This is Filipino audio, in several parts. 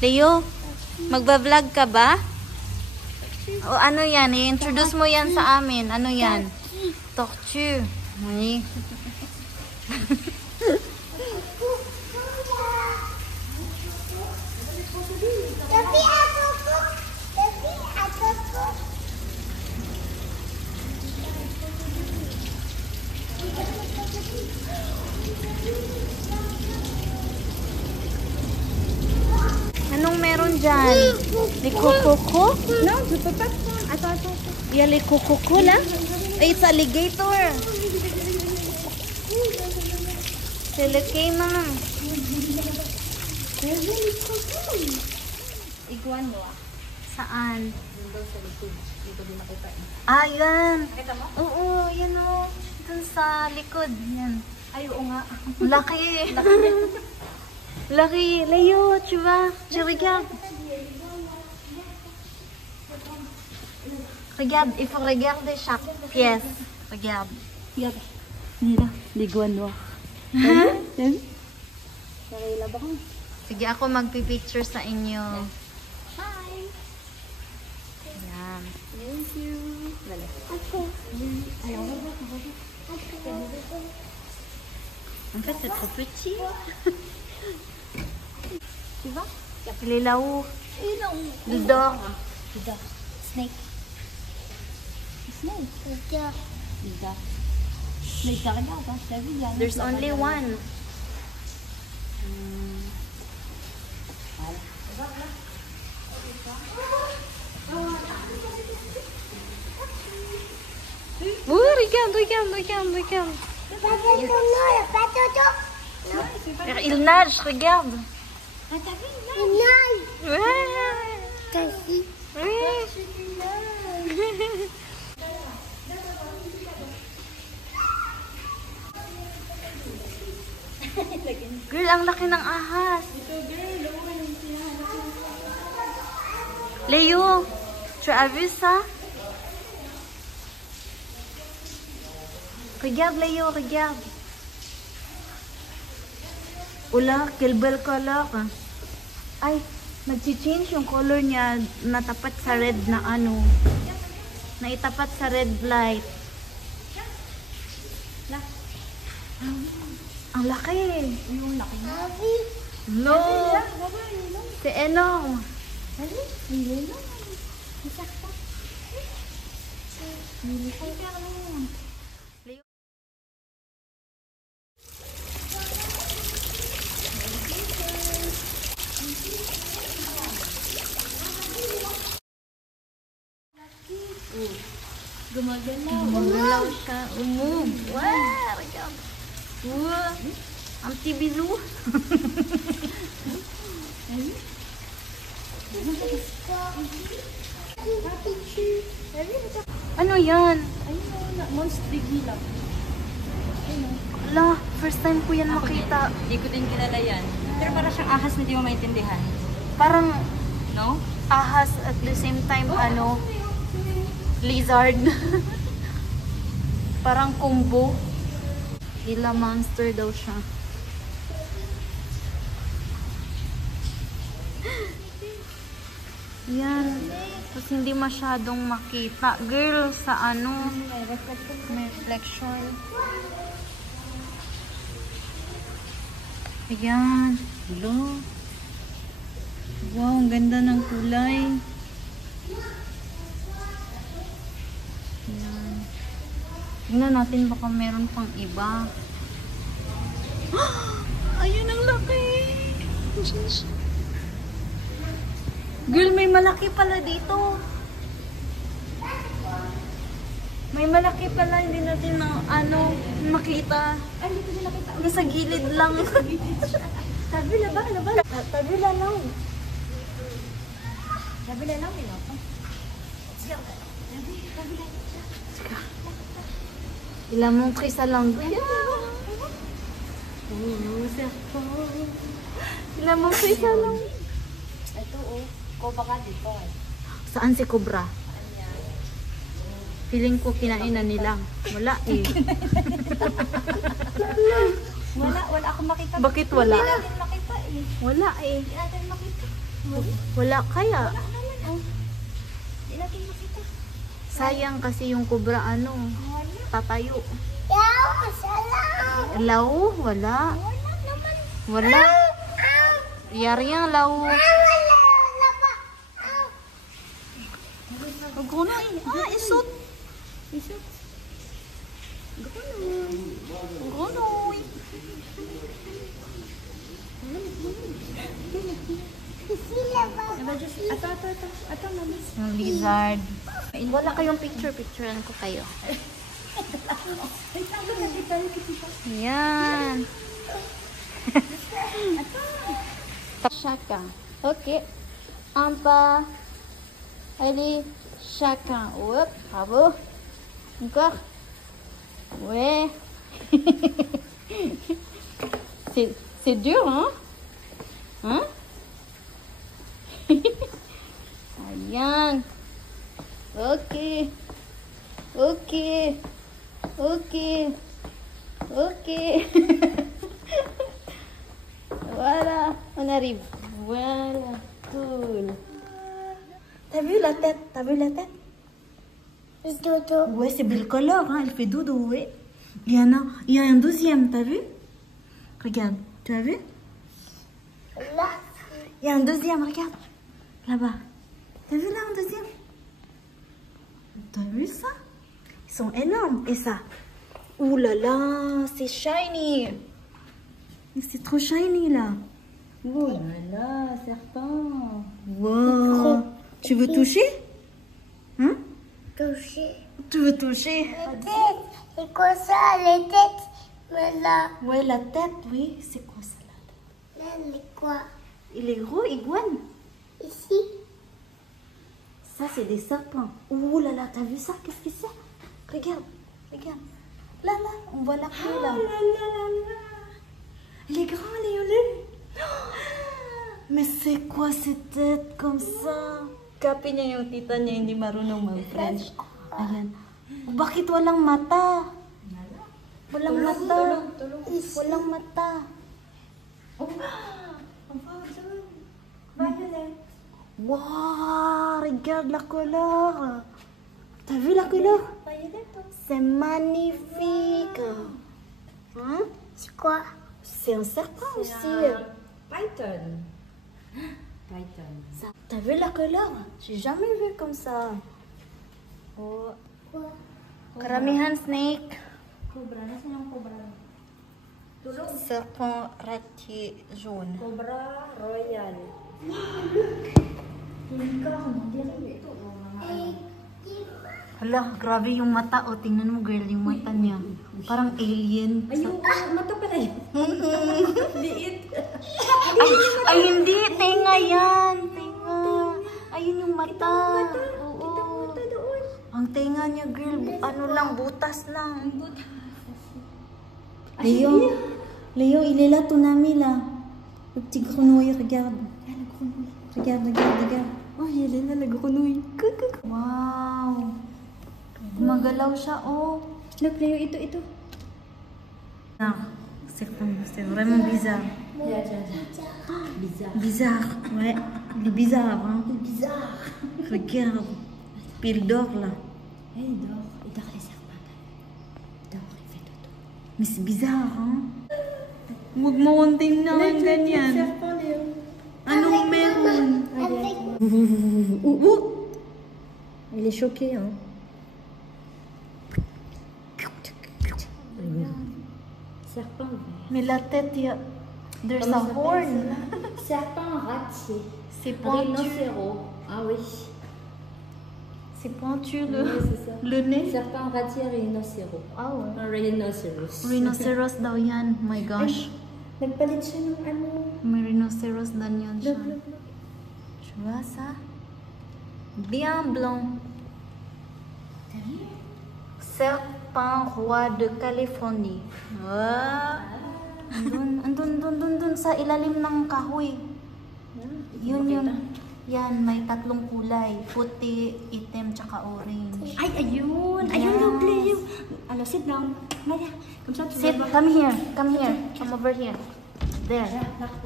Leo, magba-vlog ka ba? O ano yan? I-introduce mo yan sa amin. Ano yan? Tortue. Ay. Anong meron dyan? Likokoko? Non, je peux pas prendre. Attends. Il y a les coco là. Et it's alligator. C'est le caiman. Iguan mo ah. Saan? Doon daw sa likod. Hindi ko din makita eh. Ah, yan. Nakita mo? Oo, yan o. Dun sa likod. Yan. Ay, oo nga. Laki. Laki. Leo, tu vois? Tu regardes. Regarde, il faut regarder chaque pièce. Regarde. Regarde. Nila, liguan mo. Nakilab ako. Sige, ako magpipicture sa inyo. Hi. Yan. Thank you. Dali. Ayaw mo ba? En fait, c'est trop petit. Tu vois? Il est là-haut. Il dort. Snake. Snake. Snake. Snake ka rin ako. There's only one. Regarde. Il nage, regarde. Il nage. Ouais. Girl, ang laki ng ahas. Leo, tu as vu ça? Regarde, Leo, regarde. Ula, quel bel color. Ay, nag-change yung color niya natapat sa red na ano. Naitapat sa red light. Ang laki. Yung laki na. No. C'est énorme. Gumagalaw siya. Wow, regarde. Wow. Un petit bisou. Ano yan? Ayun, monster gila. Ala, first time ko yan makita. Hindi ko din kilala yan. Pero para siyang ahas na di mo maintindihan. Parang No? ahas at the same time ano, lizard. Parang combo. Gila monster daw siya. Yan. Tapos hindi masyadong makita. Girl, sa ano, may reflection. Ayan. Hello. Wow, ang ganda ng kulay. Ayan. Tingnan natin baka meron pang iba. Ayun ang laki. Girl, may malaki pala dito. May malaki pala, hindi natin na, ano, makita. Ay, hindi ko din nakita. Nasa gilid lang. Tabila ba? Ano ba? Tabila lang. Tabila lang, eh, no? Il a montré sa langue. Il a montré sa langue. Ito, oh. Koba ka dito, eh. Saan si Cobra? Feeling ko kinain na nila. Wala eh. Wala akong makita. Bakit wala? Wala din makita, eh. eh. Wala eh. Di natin makita. Wala kaya. Wala naman oh. Di natin makita. Sayang kasi yung kubra ano, Wala. tatayo. Yaw, masalaw. Law, wala. Wala naman. Wala. Yari ang law. Wala pa. Gunoy. Isot. Isot. Gunoy. Sila ba? Ato, mami. Yung lizard. Wala kayong picturean ko kayo. Yan. Chacun. Ok. Un pas. Allez. Chacun. Hop. Bravo. Encore. Ouais. C'est dur, hein? Hein? Ayan. Ok. Ok. Ok. Ok. Voilà. On arrive. Voilà. Cool. T'as vu la tête? T'as vu la tête? Dodo. Ouais, c'est bicolore, hein. Elle fait dodo, ouais. Il y a un deuxième, t'as vu? Regarde, tu as vu? Là. Il y a un deuxième, regarde. Là-bas. T'as vu là un deuxième? T'as vu ça? Ils sont énormes. Et ça? Ouh là là, c'est shiny. C'est trop shiny là. Oh là là, serpent. Wow. Tu veux toucher? Hein? Touché. Tu veux toucher? Les têtes. C'est quoi ça, les têtes? Mais là. Ouais, la tête, oui. C'est quoi ça là? Là, mais quoi? Il est gros, iguane. Ici. Ça, c'est des serpents. Ouh là là, t'as vu ça? Qu'est-ce que c'est? Regarde, regarde. Là, là, on voit la queue là. Il est grand, Léolé. Mais c'est quoi cette tête comme ça? Kapi niya yung tita niya, hindi marunong mag-French. Ayan. Bakit walang mata? Walang mata. Walang mata. Wow, regarde la couleur. T'as vu la couleur? C'est magnifique. Hein? C'est quoi? C'est un serpent aussi. Python. Python. T'as vu la couleur? J'ai jamais vu comme ça. Oh. Quoi? Karamihan snake. Cobra. Nasaan yung cobra? Tulog. Serpent ratier jaune. Cobra royal. Hala, grabe yung mata. O, tingnan mo girl, yung mata niya. Parang alien. Ay, yung mata pala yun. Liit. Ay, hindi. Tenga yan. Tenga. Ayun yung mata. Oo. Ang tenga niya, girl. Ano lang, butas lang. Léo. Léo, il est là, ton ami, là. Le petit grenouille, regarde. Regarde, regarde, regarde. Oh, il est là, le grenouille. Wow. Gumagalaw siya, oh. Look, Leo, ito. Ah, c'est vraiment bizarre. Bizarre. Bizarre, ouais. Il est bizarre, hein. Bizarre. Regarde. Puis il dort, là. Il dort les serpents. Il dort, il fait dodo. Mais c'est bizarre, hein. Huwag mo kong tingnan ganyan. Serpent, Leo. Anong meron? Il est choqué, hein. Serpent vert. Mais la tête, there's Comment a ça s'appelle, horn. ça? Serpent ratier. C'est pointu. Rhinocéros. Ah oui. C'est pointu, Oui, c'est ça. le nez. Serpent ratier rhinocéros. Ah ouais. Un rhinoceros. Rhinoceros daw yan. My gosh. Nagpalit siya ng ano. May rhinoceros daw yan siya. Look. Tu vois ça? Bien blanc. Serpent roi de Californie. Ah. Andun sa ilalim ng kahoy. Yun yung, yan, may tatlong kulay. Puti, itim, tsaka orange. Ay, ayun. Ayun, Yes. look, Leo. Ano, sit down. Maya, come Sit, come here, come over here. There.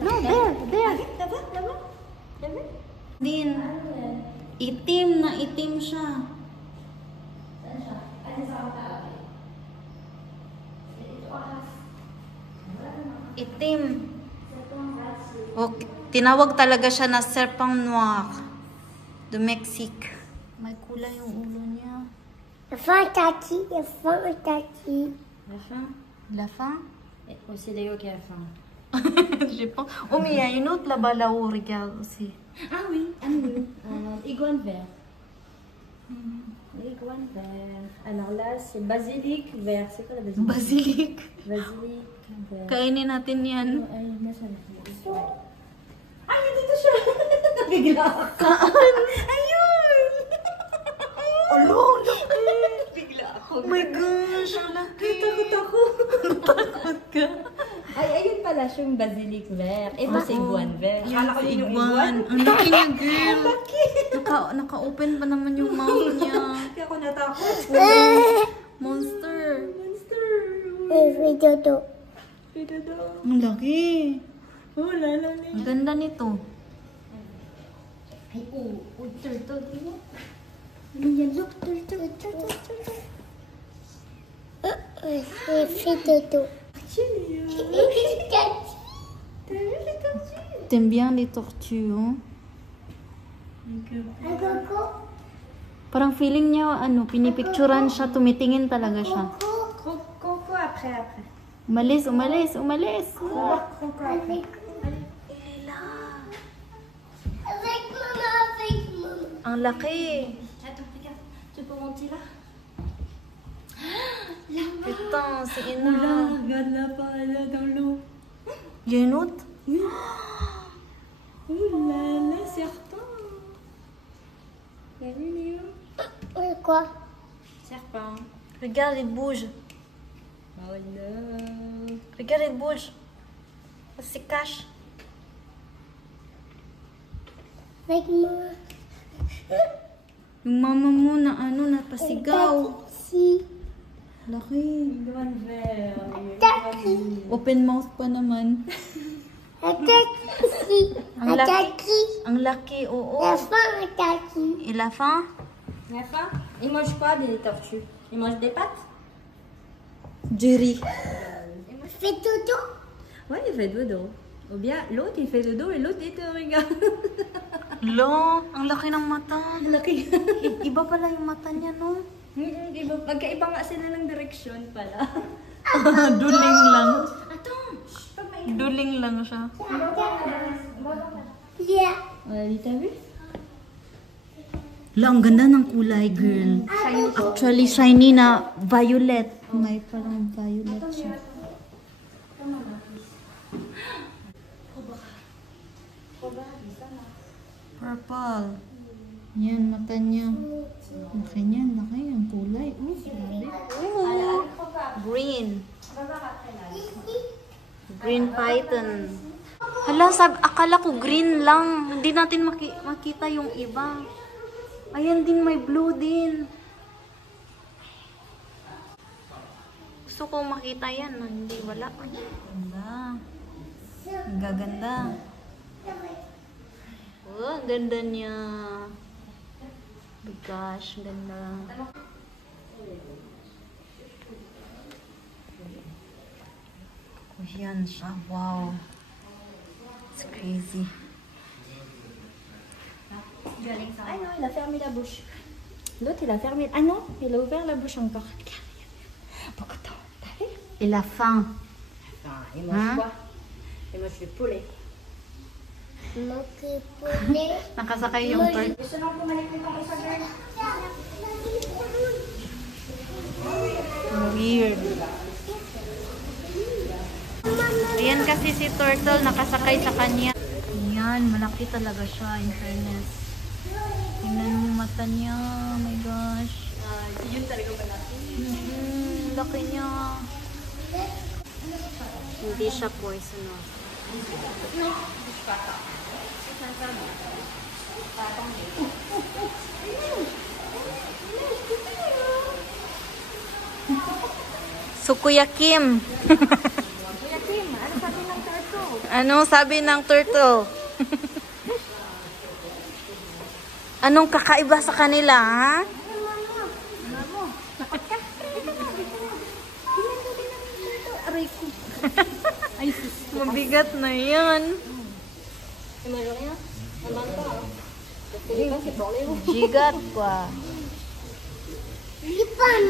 No, there. There. Laba. Din. Itim na itim siya. Itim. Okay. Tinawag talaga siya na serpent noir de Mexique. May kulay yung ulo niya. La fin, Tati. La fin. La fin? Et aussi Léo qui a faim. Je sais pas. Oh, mais il y a une autre là-bas, là-haut, regarde aussi. Ah oui, iguane vert. Iguane vert. Alors là, c'est basilic vert. C'est quoi la basilic? Basilic. Basilic vert. Kainin natin yan. Ay, nasa na. Ay, dito siya! Nabigla ako. Ayun! Alo, laki! Bigla ako. Oh my gosh, ang laki! Takot ako. Takot ka. Ay, ayun pala siya yung basilic vert. Ito si iguane vert. Yan si Iguan. Ang laki niya, girl. Naka-open pa naman yung mouth niya. Kaya ako natakot. Monster. Dodo. Ang laki. Oh, lala na. Ang ganda nito. Ay, turtle. Tingnan. Ano yan? Look, turtle. C'est Dodo. T'aimes bien les tortues, hein? Parang feeling niya, pinipicturan siya, tumitingin talaga siya. Coco après. Umalis. Avec maman. Ang laki. Attends, regarde. Tu peux monter là? Putain, c'est Oula, énorme. regarde là-bas, là, dans l'eau. Il y a une autre? Oula, serpent. T'as vu, Léo? Quoi? Serpent. Regarde, il bouge. Oh non. Regarde, il bouge. Il se cache. Avec maman. Yung mama mo na napasigaw. Si. Laki. Iguane vert. Tati. Open mouth pa naman. Tati. Ang laki. Tati. Ang laki, oo. La fin, Tati. Et la fin? La fin? Ils mangent quoi, des tortues? Ils mangent des pâtes? Jerry. Fais Dodo. Ouais, il fait dodo. Ou bien l'autre il fait dodo et l'autre il te regarde. Lo, ang laki ng mata. Laki. Iba pala yung mata niya, no? Iba, magkaiba nga sila ng direksyon pala. Duling lang. Attends, pag may... Duling lang siya. Yeah. T'as vu? La, ang ganda ng kulay, girl. Actually, shiny na violet. May parang violet siya. Purple. Yan, mata niya. Laki niya, laki. Ang kulay. Oh, grabe. Oh, green. Green python. Hala, akala ko green lang. Hindi natin makita yung iba. Ayan din, may blue din. Gusto ko makita yan. Hindi, wala. Ganda. Ang gaganda. Oh, ang ganda niya. Oh my gosh, ganda. Oh, yan siya. Wow. It's crazy. Ah non, il a fermé la bouche. L'autre il a fermé. Ah non, il a ouvert la bouche encore. Beaucoup de temps. T'as vu? Et la fin. Ah, il mange quoi? Il mange le poulet. Poulet. Nakasakay yung bird. Gusto nang bumalik nitong isa, girl. Weird. Ayan kasi si Turtle nakasakay sa kanya. Ayan, malaki talaga siya, in fairness. Tingnan mo yung mata niya. Oh my gosh. Yun talaga malaki. Laki niya. Hindi siya poisonous. So, Kuya Kim. Kuya Kim, ano sabi ng turtle? Anong sabi ng turtle? Anong kakaiba sa kanila, ha? Mabigat na yan. Gigat pa. Lipan.